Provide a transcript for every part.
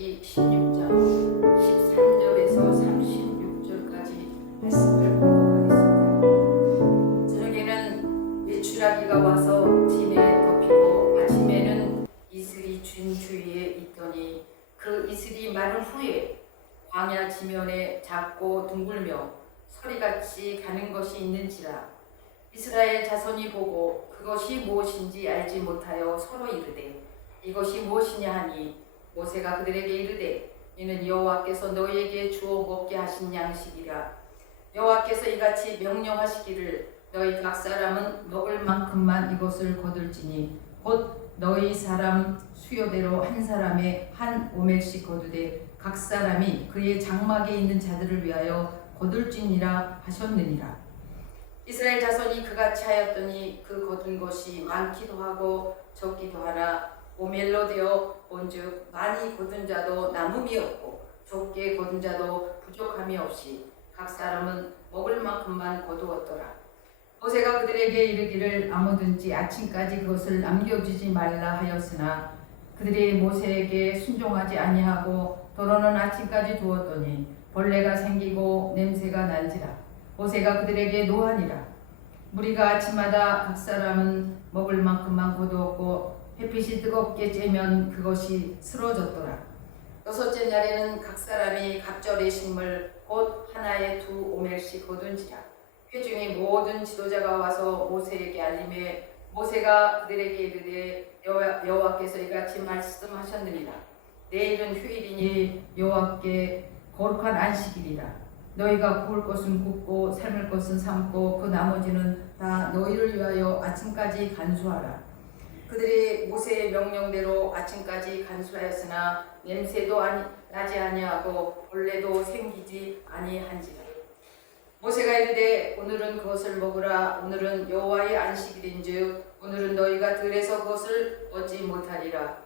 출애굽기 16장 13절에서 36절까지 말씀을 공부하겠습니다. 저녁에는 메추라기가 와서 진에 덮이고 아침에는 이슬이 준 주위에 있더니 그 이슬이 마른 후에 광야 지면에 작고 둥글며 서리같이 가는 것이 있는지라 이스라엘 자손이 보고 그것이 무엇인지 알지 못하여 서로 이르되 이것이 무엇이냐 하니 모세가 그들에게 이르되 이는 여호와께서 너희에게 주어 먹게 하신 양식이라. 여호와께서 이같이 명령하시기를 너희 각 사람은 먹을 만큼만 이것을 거둘지니 곧 너희 사람 수요대로 한 사람에 한 오멜씩 거두되 각 사람이 그의 장막에 있는 자들을 위하여 거둘지니라 하셨느니라. 이스라엘 자손이 그같이 하였더니 그 거둔 것이 많기도 하고 적기도 하나 오멜로 되어 본즉 많이 거둔 자도 남음이 없고 적게 거둔 자도 부족함이 없이 각 사람은 먹을 만큼만 거두었더라. 모세가 그들에게 이르기를 아무든지 아침까지 그것을 남겨주지 말라 하였으나 그들이 모세에게 순종하지 아니하고 도로는 아침까지 두었더니 벌레가 생기고 냄새가 난지라. 모세가 그들에게 노하니라. 무리가 아침마다 각 사람은 먹을 만큼만 거두었고 햇빛이 뜨겁게 쬐면 그것이 쓰러졌더라. 여섯째 날에는 각 사람이 각절의 식물 곧 하나에 2 오멜씩 거둔지라. 회중의 모든 지도자가 와서 모세에게 알림해 모세가 그들에게 이르되 여호와께서 이같이 말씀하셨느니라. 내일은 휴일이니 여호와께 거룩한 안식일이라. 너희가 구울 것은 굽고 삶을 것은 삶고 그 나머지는 다 너희를 위하여 아침까지 간수하라. 그들이 모세의 명령대로 아침까지 간수하였으나 냄새도 나지 아니하고 벌레도 생기지 아니한지라. 모세가 이르되 오늘은 그것을 먹으라. 오늘은 여호와의 안식일인즉 오늘은 너희가 들에서 그것을 얻지 못하리라.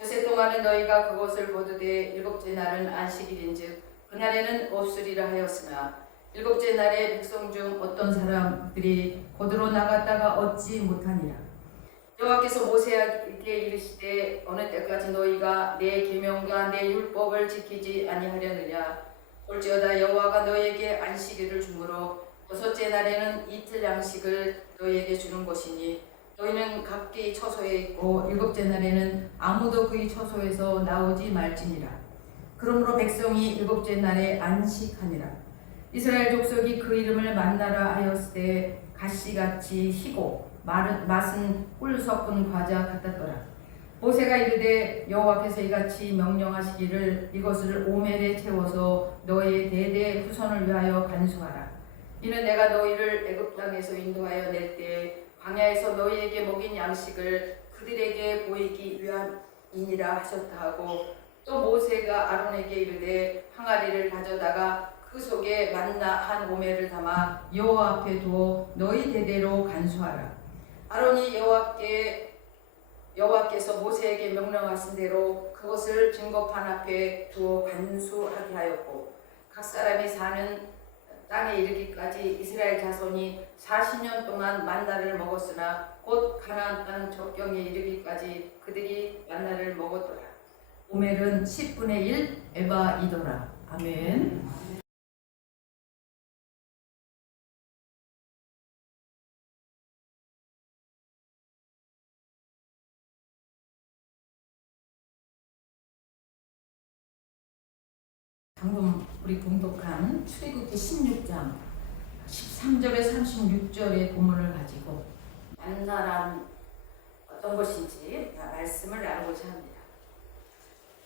엿새 동안은 너희가 그것을 거두되 일곱째 날은 안식일인즉 그날에는 없으리라 하였으나 일곱째 날에 백성 중 어떤 사람들이 거두러 나갔다가 얻지 못하니라. 여호와께서 모세에게 이르시되 어느 때까지 너희가 내 계명과 내 율법을 지키지 아니하려느냐. 볼지어다 여호와가 너희에게 안식일을 주므로 여섯째 날에는 이틀 양식을 너희에게 주는 것이니 너희는 각기 처소에 있고 일곱째 날에는 아무도 그의 처소에서 나오지 말지니라. 그러므로 백성이 일곱째 날에 안식하니라. 이스라엘 족속이 그 이름을 만나라 하였으되 가시같이 희고 맛은 꿀 섞은 과자 같았더라. 모세가 이르되 여호와께서 이같이 명령하시기를 이것을 오멜에 채워서 너희의 대대 후손을 위하여 간수하라. 이는 내가 너희를 애굽 땅에서 인도하여 낼 때에 광야에서 너희에게 먹인 양식을 그들에게 보이기 위함이니라 하셨다 하고 또 모세가 아론에게 이르되 항아리를 가져다가 그 속에 만나 한 오멜을 담아 여호와 앞에 두어 너희 대대로 간수하라. 아론이 여호와께서 모세에게 명령하신 대로 그것을 증거판 앞에 두어 간수하게 하였고 각 사람이 사는 땅에 이르기까지 이스라엘 자손이 40년 동안 만나를 먹었으나 곧 가나안 땅 적경에 이르기까지 그들이 만나를 먹었더라. 오멜은 10분의 1 에바이더라. 아멘. 방금 우리 봉독한 출애굽기 16장 13절에 36절의 본문을 가지고 만나란 어떤 것인지 말씀을 나누고자 합니다.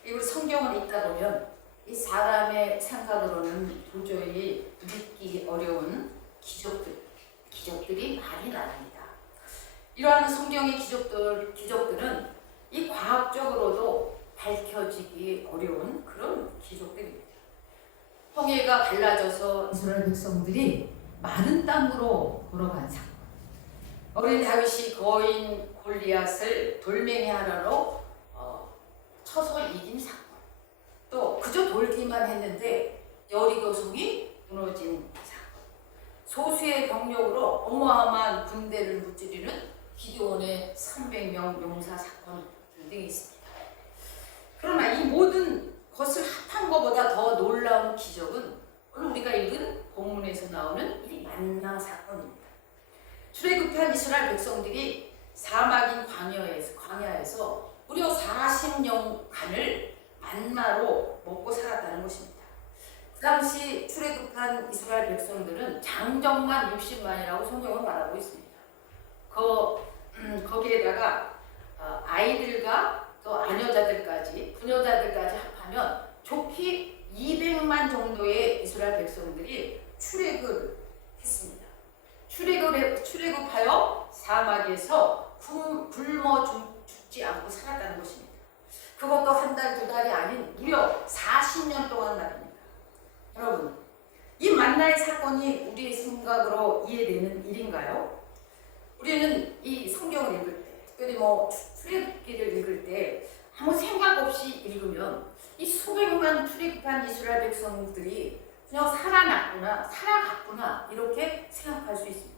우리 성경을 읽다 보면 이 사람의 생각으로는 도저히 믿기 어려운 기적들이 많이 나옵니다. 이러한 성경의 기적들은 이 과학적으로도 밝혀지기 어려운 그런 기적들입니다. 홍해가 갈라져서 이스라엘 백성들이 마른 땅으로 걸어간 사건, 어린 다윗이 거인 골리앗을 돌멩이 하나로 쳐서 이긴 사건, 또 그저 돌기만 했는데 여리고성이 무너진 사건, 소수의 병력으로 어마어마한 군대를 무찌르는 기드온의 300명 용사 사건 등등이 있습니다. 그러나 이 모든 이스라엘 백성들이 사막인 광야에서 무려 40년간을 만나로 먹고 살았다는 것입니다. 그 당시 출애굽한 이스라엘 백성들은 장정만 60만이라고 성경은 말하고 있습니다. 거기에다가 아이들과 또 아녀자들까지 부녀자들까지 합하면 좋게 200만 정도의 이스라엘 백성들이 출애굽을 했습니다. 출애굽하여 사막에서 굶어 죽지 않고 살았다는 것입니다. 그것도 한 달, 두 달이 아닌 무려 40년 동안 말입니다. 여러분, 이 만나의 사건이 우리의 생각으로 이해되는 일인가요? 우리는 이 성경을 읽을 때, 특별히 출애굽기를 읽을 때 아무 생각 없이 읽으면 이 수백만 출애굽한 이스라엘 백성들이 그냥 살아갔구나 이렇게 생각할 수 있습니다.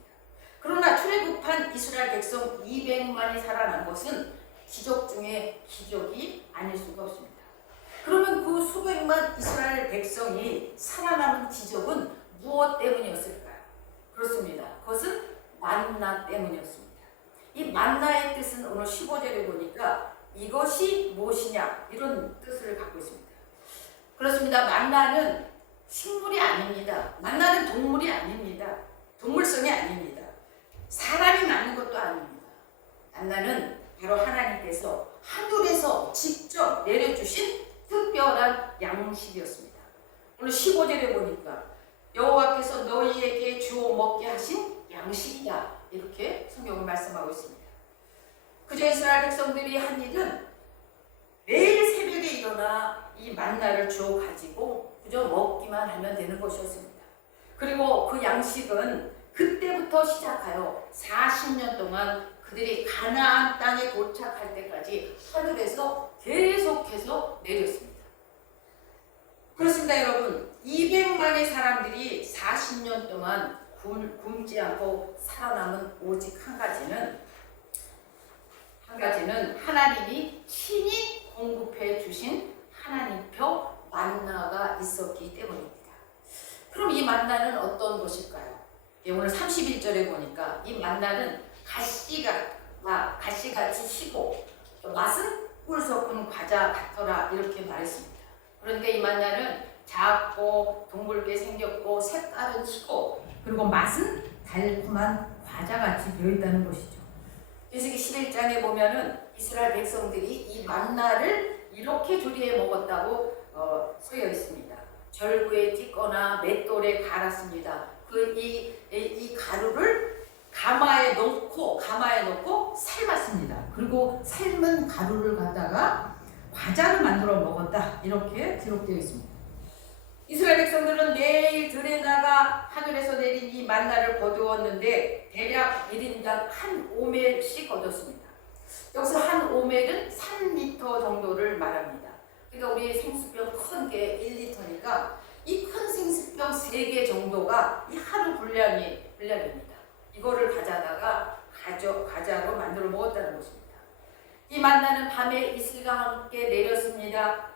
그러나 출애굽한 이스라엘 백성 200만이 살아난 것은 기적 중에 기적이 아닐 수가 없습니다. 그러면 그 수백만 이스라엘 백성이 살아남은 기적은 무엇 때문이었을까요? 그렇습니다. 그것은 만나 때문이었습니다. 이 만나의 뜻은 오늘 15절에 보니까 이것이 무엇이냐 이런 뜻을 갖고 있습니다. 그렇습니다. 만나는 식물이 아닙니다. 만나는 동물이 아닙니다. 동물성이 아닙니다. 사람이 만든 것도 아닙니다. 만나는 바로 하나님께서 하늘에서 직접 내려주신 특별한 양식이었습니다. 오늘 15절에 보니까 여호와께서 너희에게 주어 먹게 하신 양식이다 이렇게 성경은 말씀하고 있습니다. 그저 이스라엘 백성들이 한 일은 매일 새벽에 일어나 이 만나를 주어 가지고 그저 먹기만 하면 되는 것이었습니다. 그리고 그 양식은 그때부터 시작하여 40년 동안 그들이 가나안 땅에 도착할 때까지 하늘에서 계속해서 내렸습니다. 그렇습니다, 여러분. 200만의 사람들이 40년 동안 굶지 않고 살아남은 오직 한 가지는 하나님이 친히 공급해 주신 하나님표 만나가 있었기 때문입니다. 그럼 이 만나는 어떤 것일까요? 오늘 31절에 보니까 이 만나는 가시같이 시고 맛은 꿀 섞은 과자 같더라 이렇게 말했습니다. 그러니까 이 만나는 작고 둥글게 생겼고 색깔은 시고 그리고 맛은 달콤한 과자같이 되어있다는 것이죠. 민수기 11장에 보면은 이스라엘 백성들이 이 만나를 이렇게 조리해 먹었다고 쓰여 있습니다. 절구에 찢거나 맷돌에 갈았습니다. 이 가루를 가마에 넣고 삶았습니다. 그리고 삶은 가루를 갖다가 과자를 만들어 먹었다 이렇게 기록되어 있습니다. 이스라엘 백성들은 매일 들에 나가 하늘에서 내린 이 만나를 거두었는데 대략 1인당 한 오멜씩 거뒀습니다. 여기서 한 오멜은 3리터 정도를 말합니다. 그러니까 우리 생수병 큰 게 1리터니까 이 큰 생수병 3개 정도가 이 하루 분량입니다. 이거를 가져다가 과자로 만들어 먹었다는 것입니다. 이 만나는 밤에 이슬과 함께 내렸습니다.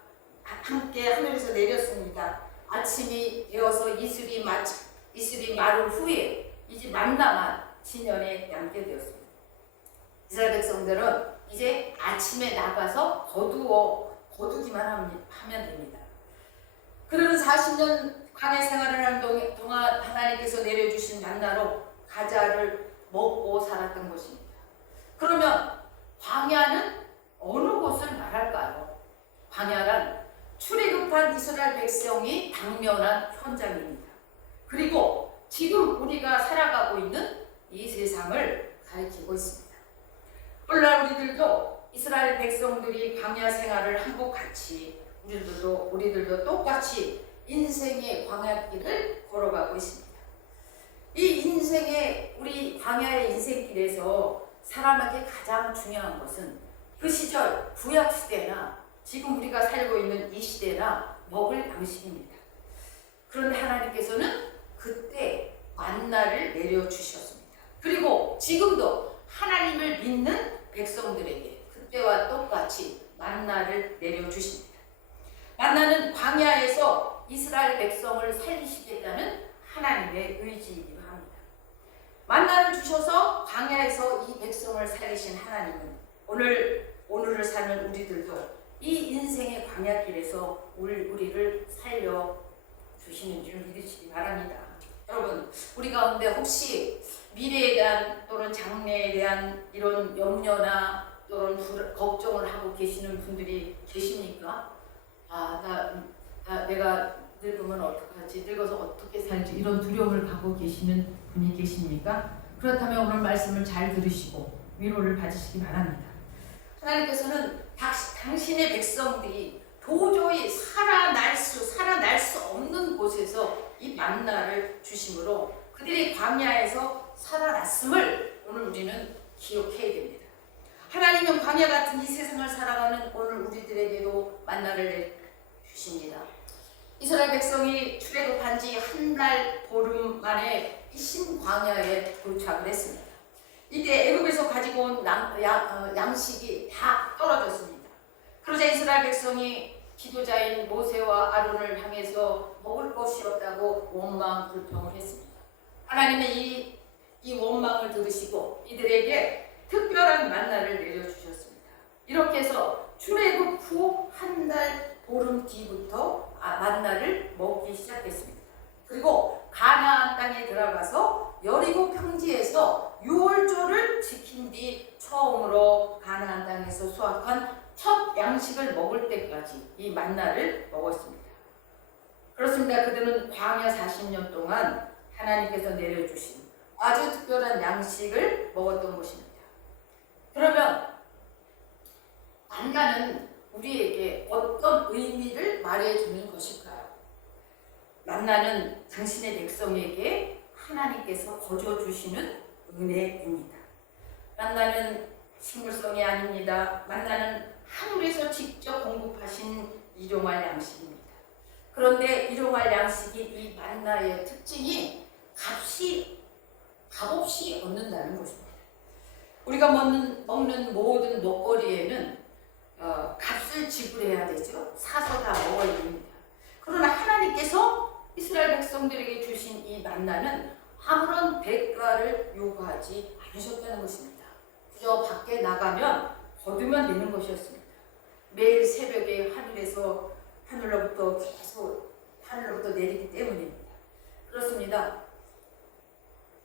함께 하늘에서 내렸습니다. 아침이 되어서 이슬이 마른 후에 이제 만나만 진연에 남게 되었습니다. 이스라엘 백성들은 이제 아침에 나가서 거두기만 하면 됩니다. 그러는 40년 광야 생활을 하는 동안 하나님께서 내려주신 만나로 과자를 먹고 살았던 것입니다. 그러면 광야는 어느 곳을 말할까요? 광야란 출애굽한 이스라엘 백성이 당면한 현장입니다. 그리고 지금 우리가 살아가고 있는 이 세상을 가리키고 있습니다. 오늘날 우리들도 이스라엘 백성들이 광야 생활을 한 것 같이 우리들도 똑같이 인생의 광야길을 걸어가고 있습니다. 이 인생의 우리 광야의 인생길에서 사람에게 가장 중요한 것은 그 시절 구약 시대나 지금 우리가 살고 있는 이 시대나 먹을 양식입니다. 그런데 하나님께서는 그때 만나를 내려주셨습니다. 그리고 지금도 하나님을 믿는 백성들에게 그때와 똑같이 만나를 내려주십니다. 만나는 광야에서 이스라엘 백성을 살리시겠다는 하나님의 의지이기도 합니다. 만나를 주셔서 광야에서 이 백성을 살리신 하나님은 오늘을 사는 우리들도 이 인생의 광야길에서 우리를 살려 주시는 줄 믿으시기 바랍니다. 여러분, 우리 가운데 혹시 미래에 대한 또는 장래에 대한 이런 염려나 또는 걱정을 하고 계시는 분들이 계십니까? 내가 늙으면 어떡하지? 늙어서 어떻게 살지? 이런 두려움을 갖고 계시는 분이 계십니까? 그렇다면 오늘 말씀을 잘 들으시고 위로를 받으시기 바랍니다. 하나님께서는 당신의 백성들이 도저히 살아날 수 없는 곳에서 이 만나를 주심으로 그들이 광야에서 살아났음을 오늘 우리는 기억해야 됩니다. 하나님은 광야 같은 이 세상을 살아가는 오늘 우리들에게도 만나를 주십니다. 이스라엘 백성이 출애굽한 지 한 달 보름 만에 이 신광야에 도착을 했습니다. 이때 애굽에서 가지고 온 양식이 다 떨어졌습니다. 그러자 이스라엘 백성이 지도자인 모세와 아론을 향해서 먹을 것이 없다고 원망 불평을 했습니다. 하나님의 이 원망을 들으시고 이들에게 특별한 만나를 내려주셨습니다. 이렇게 해서 출애굽 후 한 달 보름 뒤부터 만나를 먹기 시작했습니다. 그리고 가나안 땅에 들어가서 여리고 평지에서 유월절을 지킨 뒤 처음으로 가나안 땅에서 수확한 첫 양식을 먹을 때까지 이 만나를 먹었습니다. 그렇습니다. 그들은 광야 40년 동안 하나님께서 내려주신 아주 특별한 양식을 먹었던 것입니다. 그러면 만나는 우리에게 어떤 의미를 말해주는 것일까요? 만나는 당신의 백성에게 하나님께서 거저주시는 은혜입니다. 만나는 식물성이 아닙니다. 만나는 하늘에서 직접 공급하신 일용할 양식입니다. 그런데 일용할 양식이 이 만나의 특징이 값없이 얻는다는 것입니다. 우리가 먹는 모든 먹거리에는 값을 지불해야 되죠. 사서 다 먹어야 됩니다. 그러나 하나님께서 이스라엘 백성들에게 주신 이 만나는 아무런 대가를 요구하지 않으셨다는 것입니다. 그저 밖에 나가면 거두면 되는 것이었습니다. 매일 새벽에 하늘로부터 내리기 때문입니다. 그렇습니다.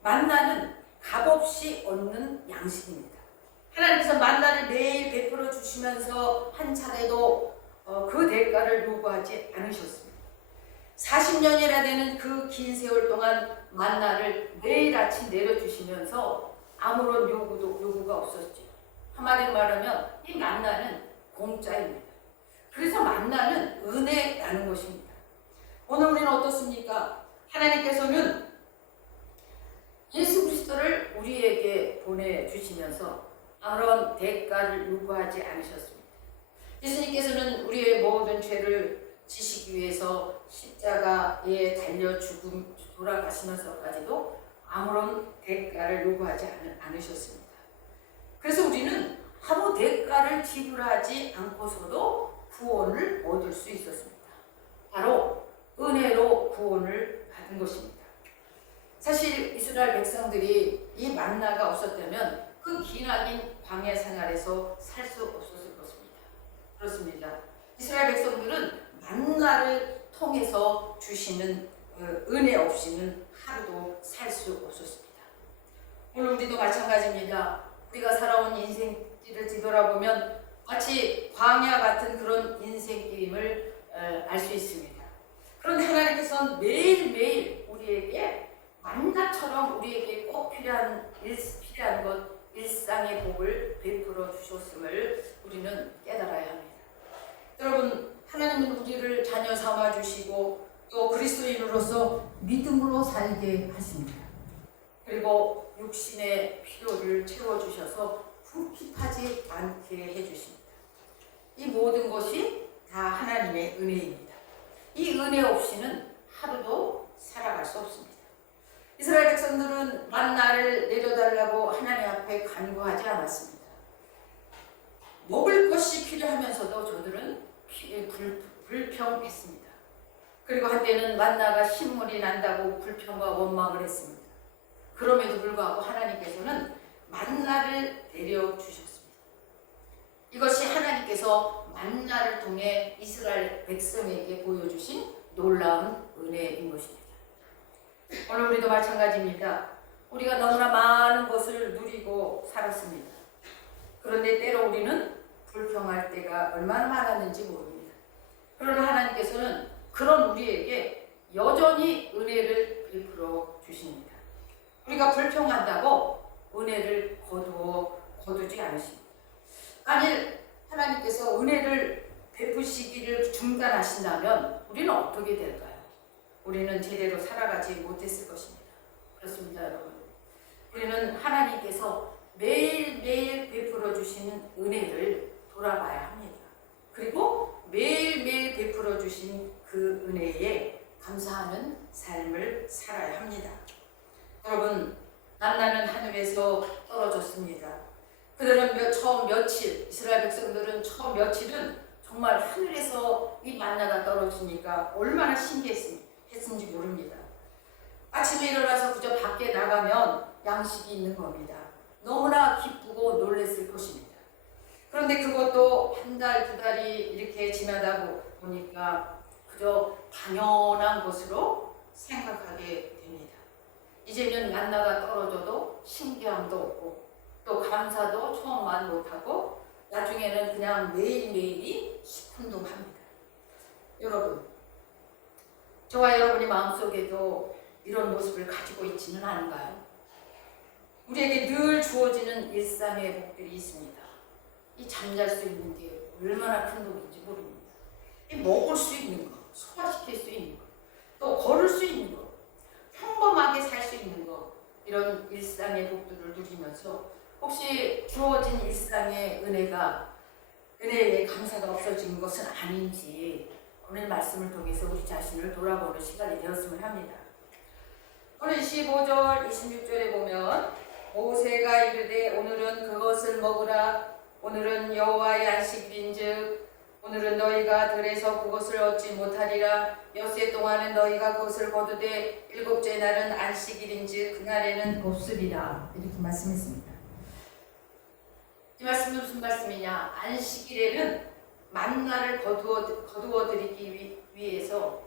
만나는 값없이 얻는 양식입니다. 하나님께서 만나를 매일 베풀어 주시면서 한 차례도 그 대가를 요구하지 않으셨습니다. 40년이나 되는 그 긴 세월 동안 만나를 매일 아침 내려주시면서 아무런 요구가 없었죠. 한마디로 말하면 이 만나는 공짜입니다. 그래서 만나는 은혜라는 것입니다. 오늘 우리는 어떻습니까? 하나님께서는 예수 그리스도를 우리에게 보내주시면서 아무런 대가를 요구하지 않으셨습니다. 예수님께서는 우리의 모든 죄를 지시기 위해서 십자가에 달려 돌아가시면서까지도 아무런 대가를 요구하지 않으셨습니다. 그래서 우리는 아무 대가를 지불하지 않고서도 구원을 얻을 수 있었습니다. 바로 은혜로 구원을 받은 것입니다. 사실 이스라엘 백성들이 이 만나가 없었다면 그 기나긴 광야 생활에서 살 수 없었을 것입니다. 그렇습니다. 이스라엘 백성들은 만나를 통해서 주시는 은혜 없이는 하루도 살 수 없었습니다. 오늘 우리도 마찬가지입니다. 우리가 살아온 인생길을 뒤돌아보면 마치 광야 같은 그런 인생길임을 알 수 있습니다. 그런데 하나님께서는 매일매일 우리에게 만나처럼 우리에게 꼭 필요한 것, 일상의 복을 베풀어 주셨음을 우리는 깨달아야 합니다. 여러분, 하나님은 우리를 자녀 삼아 주시고 또 그리스도인으로서 믿음으로 살게 하십니다. 그리고 육신의 필요를 채워주셔서 궁핍하지 않게 해주십니다. 이 모든 것이 다 하나님의 은혜입니다. 이 은혜 없이는 하루도 살아갈 수 없습니다. 이스라엘 백성들은 만나를 내려달라고 하나님 앞에 간구하지 않았습니다. 먹을 것이 필요하면서도 저들은 불평했습니다. 그리고 한때는 만나가 신물이 난다고 불평과 원망을 했습니다. 그럼에도 불구하고 하나님께서는 만나를 내려주셨습니다. 이것이 하나님께서 만나를 통해 이스라엘 백성에게 보여주신 놀라운 은혜인 것입니다. 오늘 우리도 마찬가지입니다. 우리가 너무나 많은 것을 누리고 살았습니다. 그런데 때로 우리는 불평할 때가 얼마나 많았는지 모릅니다. 그러나 하나님께서는 그런 우리에게 여전히 은혜를 베풀어 주십니다. 우리가 불평한다고 은혜를 거두지 않으십니다. 만일 하나님께서 은혜를 베푸시기를 중단하신다면 우리는 어떻게 될까요? 우리는 제대로 살아가지 못했을 것입니다. 그렇습니다, 여러분. 우리는 하나님께서 매일매일 베풀어 주시는 은혜를 돌아봐야 합니다. 그리고 매일매일 베풀어 주신 그 은혜에 감사하는 삶을 살아야 합니다. 여러분, 만나는 하늘에서 떨어졌습니다. 그들은 처음 며칠, 이스라엘 백성들은 처음 며칠은 정말 하늘에서 이 만나가 떨어지니까 얼마나 신기했는지 모릅니다. 아침에 일어나서 그저 밖에 나가면 양식이 있는 겁니다. 너무나 기쁘고 놀랐을 것입니다. 그런데 그것도 한 달, 두 달이 이렇게 지나다 보니까 그저 당연한 것으로 생각하게 됩니다. 이제는 만나가 떨어져도 신기함도 없고 또 감사도 처음만 못하고 나중에는 그냥 매일매일이 시큰둥합니다. 여러분, 저와 여러분의 마음속에도 이런 모습을 가지고 있지는 않은가요? 우리에게 늘 주어지는 일상의 복들이 있습니다. 이 잠잘 수 있는 게 얼마나 큰 복인지 모릅니다. 이 먹을 수 있는 것, 소화시킬 수 있는 것, 또 걸을 수 있는 것, 평범하게 살 수 있는 것, 이런 일상의 복들을 누리면서 혹시 주어진 일상의 은혜에 감사가 없어진 것은 아닌지 오늘 말씀을 통해서 우리 자신을 돌아보는 시간이 되었으면 합니다. 오늘 15절, 26절에 보면 모세가 이르되 오늘은 그것을 먹으라. 오늘은 여호와의 안식일인즉 오늘은 너희가 들에서 그것을 얻지 못하리라. 엿새 동안은 너희가 그것을 거두되 일곱째 날은 안식일인즉 그날에는 없으리라. 이렇게 말씀했습니다. 이 말씀은 무슨 말씀이냐? 안식일에는 만나를 거두어 드리기 위해서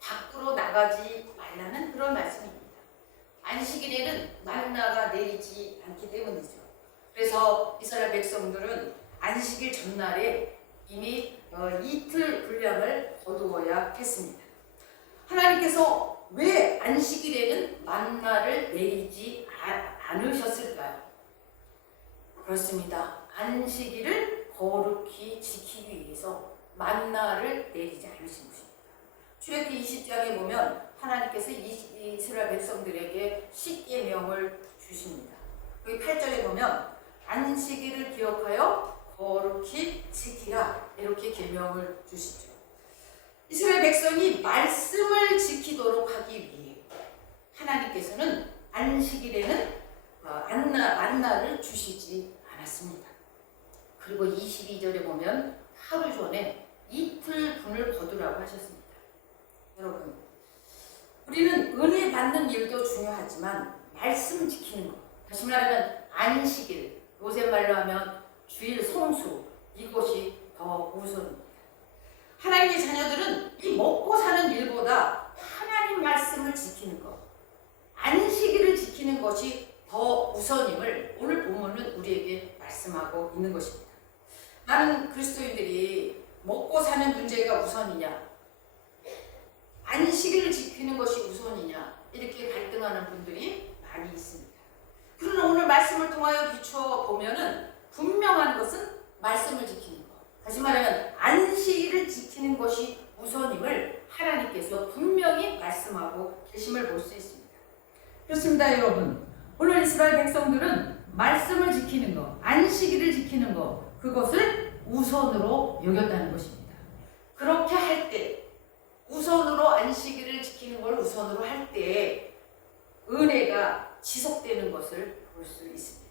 밖으로 나가지 말라는 그런 말씀입니다. 안식일에는 만나가 내리지 않기 때문이죠. 그래서 이스라엘 백성들은 안식일 전날에 이미 이틀 분량을 거두어야 했습니다. 하나님께서 왜 안식일에는 만나를 내리지 않으셨을까요? 그렇습니다. 안식일을 거룩히 지키기 위해서 만나를 내리지 않으신 것입니다. 출애굽기 20장에 보면 하나님께서 이스라엘 백성들에게 십계명을 주십니다. 여기 8절에 보면 안식일을 기억하여 거룩히 지키라, 이렇게 계명을 주시죠. 이스라엘 백성이 말씀을 지키도록 하기 위해 하나님께서는 안식일에는 만나를 주시지 않았습니다. 그리고 22절에 보면 하루 전에 이틀 분을 거두라고 하셨습니다. 여러분, 우리는 은혜 받는 일도 중요하지만 말씀 지키는 것, 다시 말하면 안식일, 요새 말로 하면 주일 성수, 이것이 더 우선입니다. 하나님의 자녀들은 이 먹고 사는 일보다 하나님 말씀을 지키는 것, 안식일을 지키는 것이 더 우선임을 오늘 본문은 우리에게 말씀하고 있는 것입니다. 많은 그리스도인들이 먹고 사는 문제가 우선이냐, 안식일을 지키는 것이 우선이냐, 이렇게 갈등하는 분들이 많이 있습니다. 그러나 오늘 말씀을 통하여 비추어 보면은 분명한 것은 말씀을 지키는 것, 다시 말하면 안식일을 지키는 것이 우선임을 하나님께서 분명히 말씀하고 계심을 볼 수 있습니다. 그렇습니다, 여러분. 오늘 이스라엘 백성들은 말씀을 지키는 것, 안식일을 지키는 것, 그것을 우선으로 여겼다는 것입니다. 그렇게 할 때, 우선으로 안식일을 지키는 걸 우선으로 할 때 은혜가 지속되는 것을 볼 수 있습니다.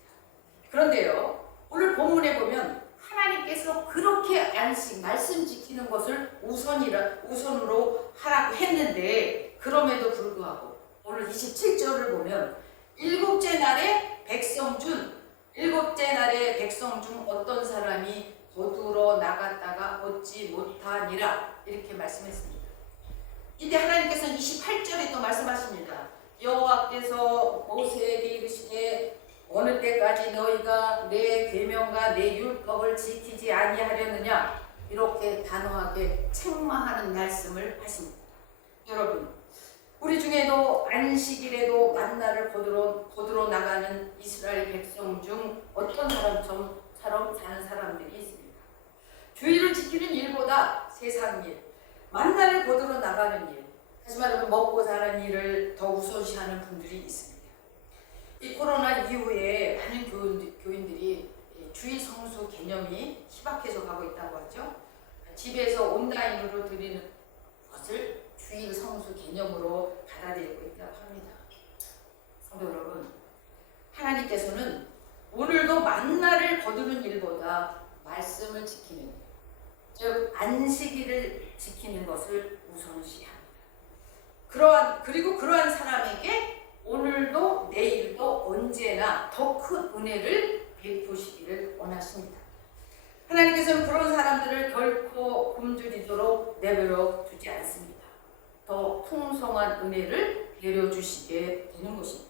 그런데요, 오늘 본문에 보면 하나님께서 그렇게 말씀 지키는 것을 우선으로 하라고 했는데, 그럼에도 불구하고 오늘 27절을 보면 일곱째 날에 백성 중 어떤 사람이 거두러 나갔다가 얻지 못하니라 이렇게 말씀했습니다. 이때 하나님께서는 28절에 또 말씀하십니다. 여호와께서 모세에게 이르시되 어느 때까지 너희가 내 계명과 내 율법을 지키지 아니하려느냐 이렇게 단호하게 책망하는 말씀을 하십니다. 여러분, 우리 중에도 안식일에도 만나를 거두러 나가는 이스라엘 백성 중 어떤 사람처럼 사는 사람들이 있습니다. 주의를 지키는 일보다 세상 일, 만나를 거두러 나가는 일, 다시 말하면 먹고 사는 일을 더 우선시하는 분들이 있습니다. 이 코로나 이후에 많은 교인들이 주일 성수 개념이 희박해져 가고 있다고 하죠. 집에서 온라인으로 드리는 것을 주일 성수 개념으로 받아들이고 있다고 합니다. 성도 여러분, 하나님께서는 오늘도 만나를 거두는 일보다 말씀을 지키는, 즉 안식일을 지키는 것을 우선시합니다. 그리고 그러한 사람에게 오늘도 내일도 언제나 더 큰 은혜를 베푸시기를 원하십니다. 하나님께서는 그런 사람들을 결코 굶주리도록 내버려 두지 않습니다. 더 풍성한 은혜를 내려주시게 되는 것입니다.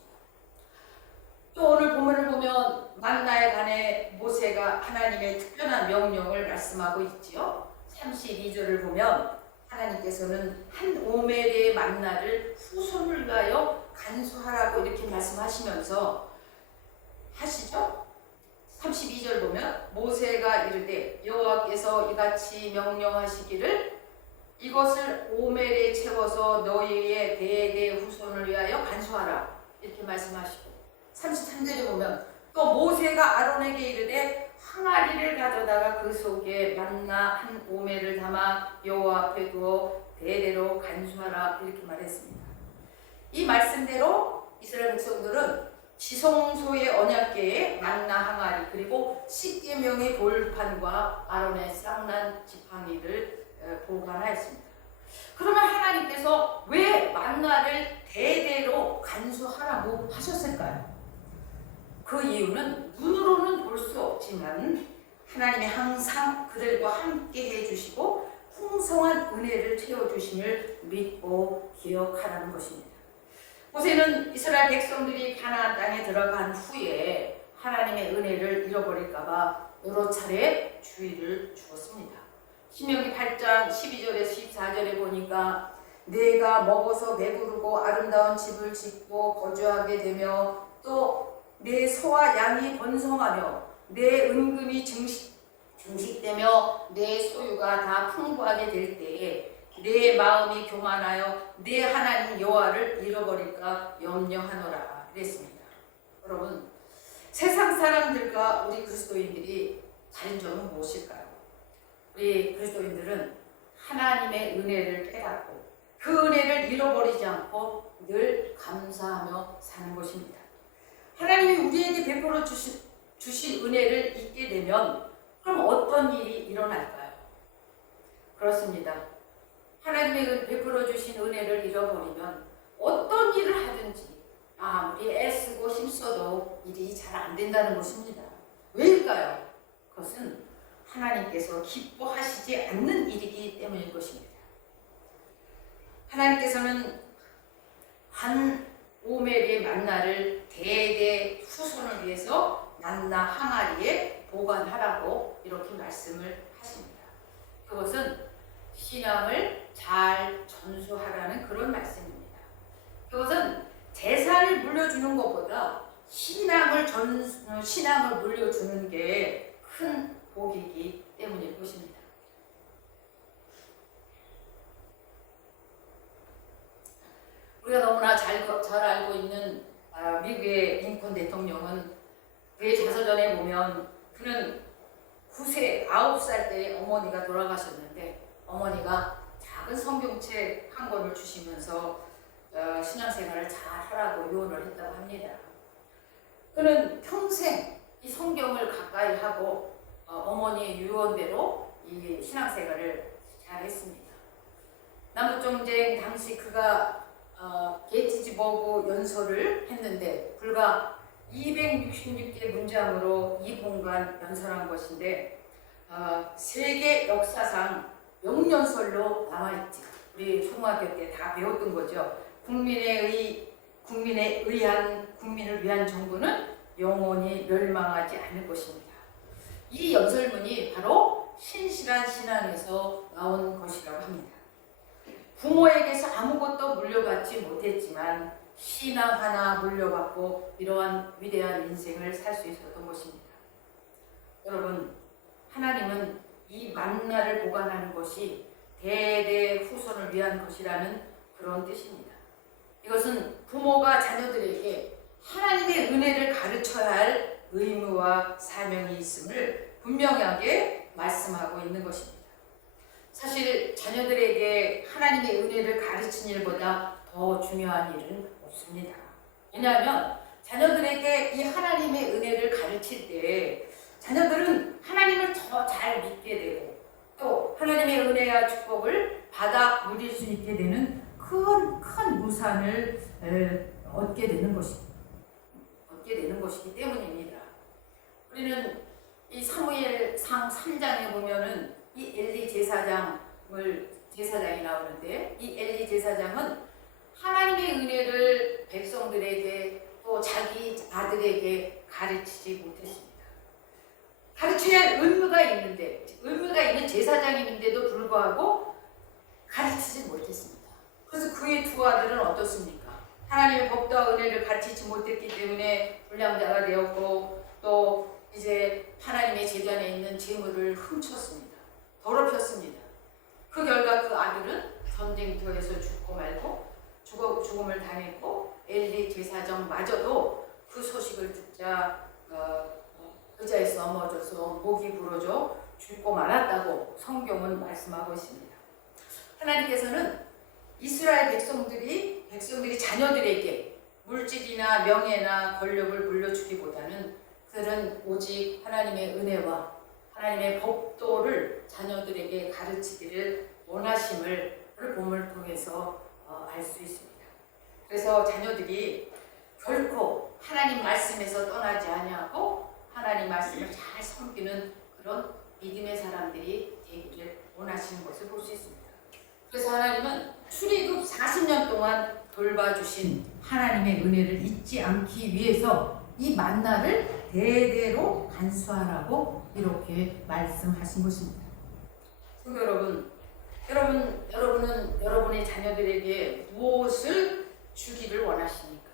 또 오늘 본문을 보면 만나에 관해 모세가 하나님의 특별한 명령을 말씀하고 있지요. 32절을 보면 하나님께서는 한 오멜의 만나를 후손을 위하여 간수하라고 이렇게 말씀하시면서 하시죠. 32절 보면 모세가 이르되 여호와께서 이같이 명령하시기를 이것을 오멜에 채워서 너희의 대대 후손을 위하여 간수하라 이렇게 말씀하시고 33절에 보면 또 모세가 아론에게 이르되 항아리를 가져다가 그 속에 만나 한 오멜을 담아 여호와 앞에 두어 대대로 간수하라 이렇게 말했습니다. 이 말씀대로 이스라엘 백성들은 지성소의 언약궤에 만나 항아리 그리고 십계명의 돌판과 아론의 쌍난 지팡이를 보관하였습니다. 그러면 하나님께서 왜 만나를 대대로 간수하라고 하셨을까요? 그 이유는 눈으로는 볼 수 없지만 하나님이 항상 그들과 함께 해주시고 풍성한 은혜를 채워주심을 믿고 기억하라는 것입니다. 모세는 이스라엘 백성들이 가나안 땅에 들어간 후에 하나님의 은혜를 잃어버릴까봐 여러 차례 주의를 주었습니다. 신명기 8장 12절에서 14절에 보니까 내가 먹어서 배부르고 아름다운 집을 짓고 거주하게 되며 또 내 소와 양이 번성하며 내 은금이 증식되며 내 소유가 다 풍부하게 될 때에 내 마음이 교만하여 내 하나님 여호와를 잃어버릴까 염려하노라 그랬습니다. 여러분, 세상 사람들과 우리 그리스도인들이 다른 점은 무엇일까요? 우리 그리스도인들은 하나님의 은혜를 깨닫고 그 은혜를 잃어버리지 않고 늘 감사하며 사는 것입니다. 하나님이 우리에게 베풀어 주신 은혜를 잊게 되면 그럼 어떤 일이 일어날까요? 그렇습니다. 하나님의 베풀어 주신 은혜를 잃어버리면 어떤 일을 하든지 아무리 애쓰고 힘써도 일이 잘 안 된다는 것입니다. 왜일까요? 그것은 하나님께서 기뻐하시지 않는 일이기 때문일 것입니다. 하나님께서는 한 오멜의 만나를 대대 후손을 위해서 만나 항아리에 보관하라고 이렇게 말씀을 하십니다. 그것은 신앙을 잘 전수하라는 그런 말씀입니다. 그것은 재산을 물려주는 것보다 신앙을 물려주는 게 큰 복이기 때문일 것입니다. 우리가 너무나 잘 알고 있는 미국의 링컨 대통령은 그의 자서전에 보면 그는 9살 때 어머니가 돌아가셨는데 어머니가 작은 성경책 한 권을 주시면서 신앙생활을 잘 하라고 유언을 했다고 합니다. 그는 평생 이 성경을 가까이 하고 어머니의 유언대로 이 신앙생활을 잘 했습니다. 남북전쟁 당시 그가 게티즈버그 연설을 했는데 불과 266개 문장으로 2분간 연설한 것인데 세계 역사상 명연설로 남아있지. 우리 초등학교 때 다 배웠던 거죠. 국민을 위한 정부는 영원히 멸망하지 않을 것입니다. 이 연설문이 바로 신실한 신앙에서 나온 것이라고 합니다. 부모에게서 아무것도 물려받지 못했지만 신앙 하나 물려받고 이러한 위대한 인생을 살 수 있었던 것입니다. 여러분, 하나님은 이 만나를 보관하는 것이 대대 후손을 위한 것이라는 그런 뜻입니다. 이것은 부모가 자녀들에게 하나님의 은혜를 가르쳐야 할 의무와 사명이 있음을 분명하게 말씀하고 있는 것입니다. 사실 자녀들에게 하나님의 은혜를 가르치는 일보다 더 중요한 일은 없습니다. 왜냐하면 자녀들에게 이 하나님의 은혜를 가르칠 때 자녀들은 하나님을 더 잘 믿게 되고 또 하나님의 은혜와 축복을 받아 누릴 수 있게 되는 큰 우산을 얻게 되는 것이기 때문입니다. 우리는 이 사무엘상 3장에 보면은 이 엘리 제사장이 나오는데 이 엘리 제사장은 하나님의 은혜를 백성들에게 또 자기 아들에게 가르치지 못했습니다. 가르쳐야 할 의무가 있는 제사장인데도 불구하고 가르치지 못했습니다. 그래서 그의 두 아들은 어떻습니까? 하나님의 법도와 은혜를 가르치지 못했기 때문에 불량자가 되었고 또 이제 하나님의 제단에 있는 재물을 훔쳤습니다. 더럽혔습니다. 그 결과 그 아들은 전쟁터에서 죽고 말고 죽음을 당했고 엘리 제사장마저도 그 소식을 듣자 의자에서 넘어져서 목이 부러져 죽고 말았다고 성경은 말씀하고 있습니다. 하나님께서는 이스라엘 백성들이 자녀들에게 물질이나 명예나 권력을 물려주기보다는 그들은 오직 하나님의 은혜와 하나님의 법도를 자녀들에게 가르치기를 원하심을 본문을 통해서 알 수 있습니다. 그래서 자녀들이 결코 하나님 말씀에서 떠나지 아니하고 하나님 말씀을 잘 섬기는 그런 믿음의 사람들이 되기를 원하시는 것을 볼 수 있습니다. 그래서 하나님은 출애굽 40년 동안 돌봐주신 하나님의 은혜를 잊지 않기 위해서 이 만나를 대대로 간수하라고 이렇게 말씀하신 것입니다. 성도 여러분은 여러분의 자녀들에게 무엇을 주기를 원하십니까?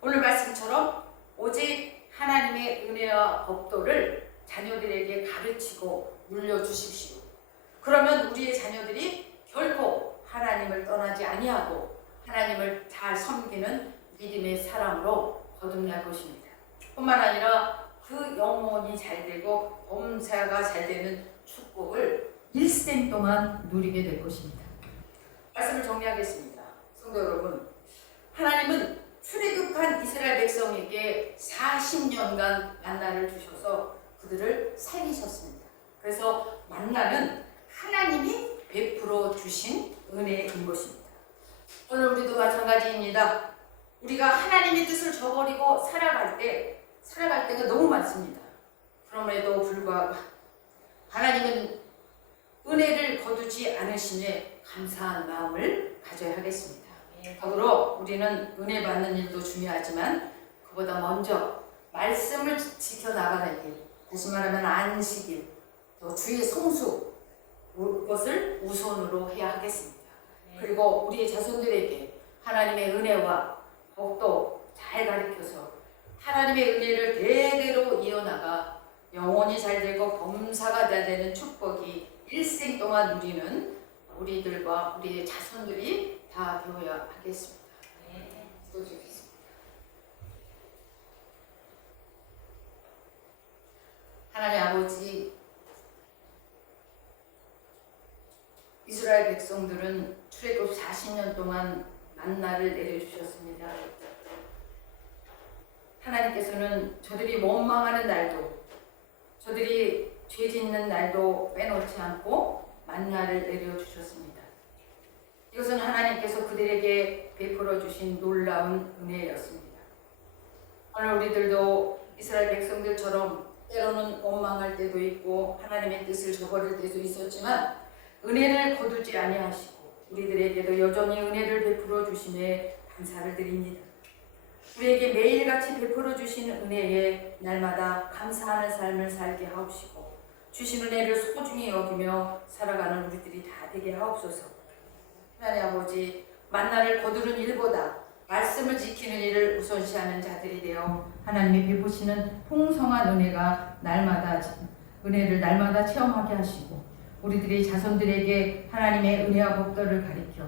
오늘 말씀처럼 오직 하나님의 은혜와 법도를 자녀들에게 가르치고 물려주십시오. 그러면 우리의 자녀들이 결코 하나님을 떠나지 아니하고 하나님을 잘 섬기는 믿음의 사람으로 거듭날 것입니다. 뿐만 아니라 그 영혼이 잘 되고 범사가 잘 되는 축복을 일생 동안 누리게 될 것입니다. 말씀을 정리하겠습니다. 성도 여러분, 하나님은 출애굽한 이스라엘 백성에게 40년간 만나를 주셔서 그들을 살리셨습니다. 그래서 만나는 하나님이 베풀어 주신 은혜인 것입니다. 오늘 우리도 마찬가지입니다. 우리가 하나님의 뜻을 저버리고 살아갈 때가 너무 많습니다. 그럼에도 불구하고 하나님은 은혜를 거두지 않으시니 감사한 마음을 가져야 하겠습니다. 더불어 우리는 은혜 받는 일도 중요하지만 그보다 먼저 말씀을 지켜나가는 일, 다시 말하면 안식일, 또 주의 성수, 그것을 우선으로 해야 하겠습니다. 그리고 우리의 자손들에게 하나님의 은혜와 복도 잘 가르쳐서 하나님의 은혜를 대대로 이어나가 영혼이 잘 되고 범사가 잘 되는 축복이 일생 동안 누리는 우리들과 우리의 자손들이 다 되어야 하겠습니다. 기도드리겠습니다. 하나님 아버지, 이스라엘 백성들은 출애굽 40년 동안 만나를 내려주셨습니다. 하나님께서는 저들이 원망하는 날도, 저들이 죄 짓는 날도 빼놓지 않고 만나를 내려주셨습니다. 이것은 하나님께서 그들에게 베풀어 주신 놀라운 은혜였습니다. 오늘 우리들도 이스라엘 백성들처럼 때로는 원망할 때도 있고 하나님의 뜻을 저버릴 때도 있었지만 은혜를 거두지 아니하시고 우리들에게도 여전히 은혜를 베풀어 주심에 감사를 드립니다. 우리에게 매일같이 베풀어 주신 은혜에 날마다 감사하는 삶을 살게 하옵시고 주신 은혜를 소중히 여기며 살아가는 우리들이 다 되게 하옵소서. 하나님 아버지, 만나를 거두는 일보다 말씀을 지키는 일을 우선시하는 자들이 되어 하나님이 베푸시는 풍성한 은혜를 날마다 체험하게 하시고 우리들의 자손들에게 하나님의 은혜와 복들을 가리켜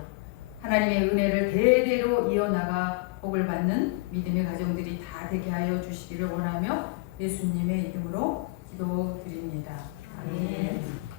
하나님의 은혜를 대대로 이어나가 복을 받는 믿음의 가정들이 다 되게 하여 주시기를 원하며 예수님의 이름으로 기도드립니다. 아멘.